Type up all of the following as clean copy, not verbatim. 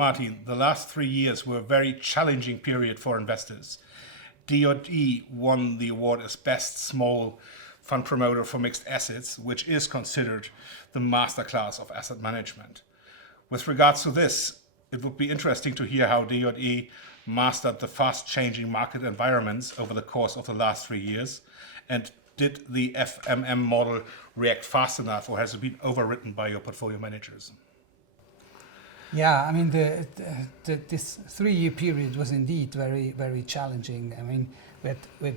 Martin, the last 3 years were a very challenging period for investors. DJE won the award as Best Small Fund Promoter for Mixed Assets, which is considered the masterclass of asset management. With regards to this, it would be interesting to hear how DJE mastered the fast-changing market environments over the course of the last 3 years, and did the FMM model react fast enough, or has it been overwritten by your portfolio managers? Yeah, I mean, this 3-year period was indeed very, very challenging. I mean, with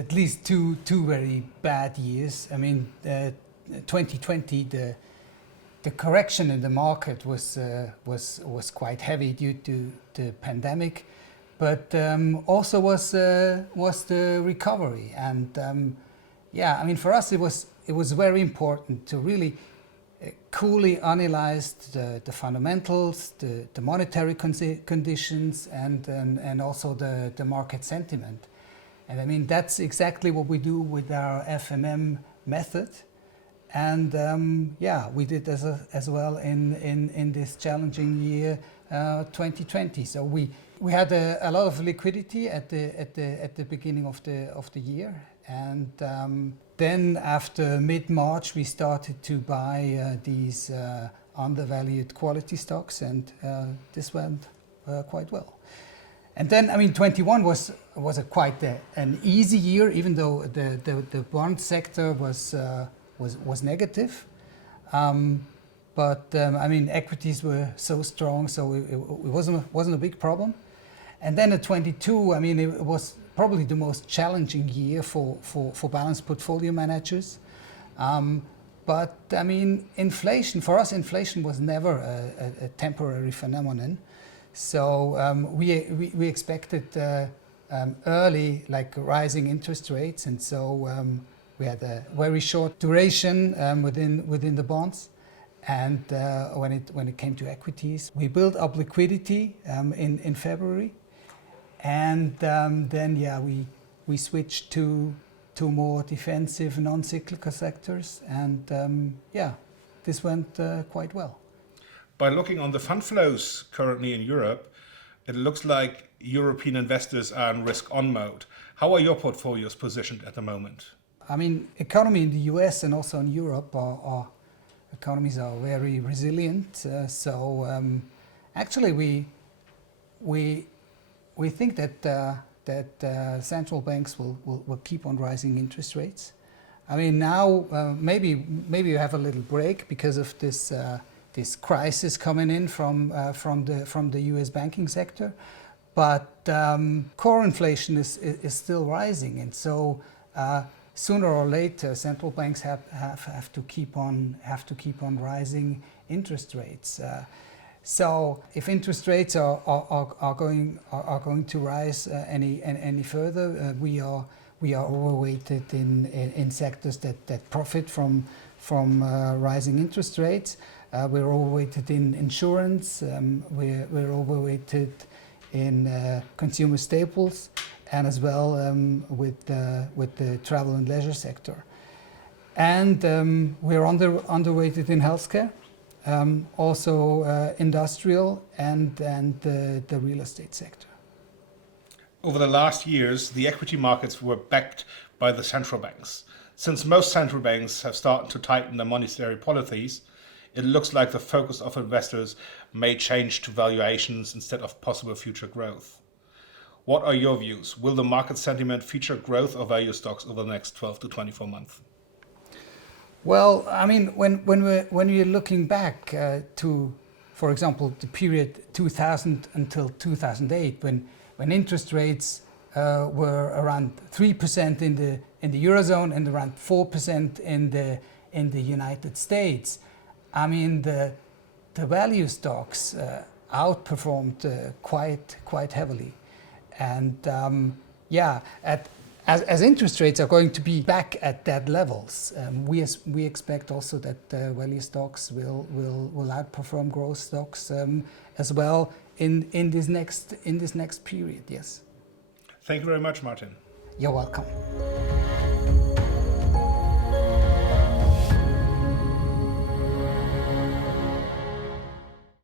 at least two very bad years. I mean, 2020, the correction in the market was quite heavy due to the pandemic, but also was the recovery. And yeah, I mean, for us it was very important to really coolly analyze the fundamentals, the monetary conditions, and also the market sentiment. And I mean, that's exactly what we do with our FMM method. And yeah, we did as well in this challenging year 2020. So we had a lot of liquidity at the beginning of the year, and then after mid-March we started to buy these undervalued quality stocks, and this went quite well. And then, I mean, 21 was quite an easy year, even though the bond sector was negative. But I mean, equities were so strong, so it wasn't a big problem. And then at 22, I mean, it was probably the most challenging year for balanced portfolio managers. But I mean, inflation, for us, inflation was never a temporary phenomenon. So we expected early, like, rising interest rates, and so we had a very short duration within the bonds. And when it came to equities, we built up liquidity in February, and then yeah, we switched to more defensive, non-cyclical sectors, and yeah, this went quite well. By looking on the fund flows currently in Europe, it looks like European investors are in risk-on mode. How are your portfolios positioned at the moment? I mean, economy in the US and also in Europe our economies are very resilient. So actually, we think that central banks will keep on rising interest rates. I mean, now maybe you have a little break because of this crisis coming in from the US banking sector, but core inflation is still rising, and so sooner or later central banks have to keep on rising interest rates. So if interest rates are going to rise any further, we are overweighted in sectors that profit from rising interest rates. We're overweighted in insurance, we're overweighted in consumer staples, and as well with the travel and leisure sector. And we're underweighted in healthcare, also industrial, and the real estate sector. Over the last years, the equity markets were backed by the central banks. Since most central banks have started to tighten their monetary policies, it looks like the focus of investors may change to valuations instead of possible future growth. What are your views? Will the market sentiment feature growth or value stocks over the next 12 to 24 months? Well, I mean, when we're looking back to, for example, the period 2000 until 2008, when interest rates were around 3% in the Eurozone and around 4% in the United States, I mean, the value stocks outperformed quite heavily, and yeah, as interest rates are going to be back at that levels, we expect also that value stocks will outperform growth stocks as well in this next period. Yes. Thank you very much, Martin. You're welcome.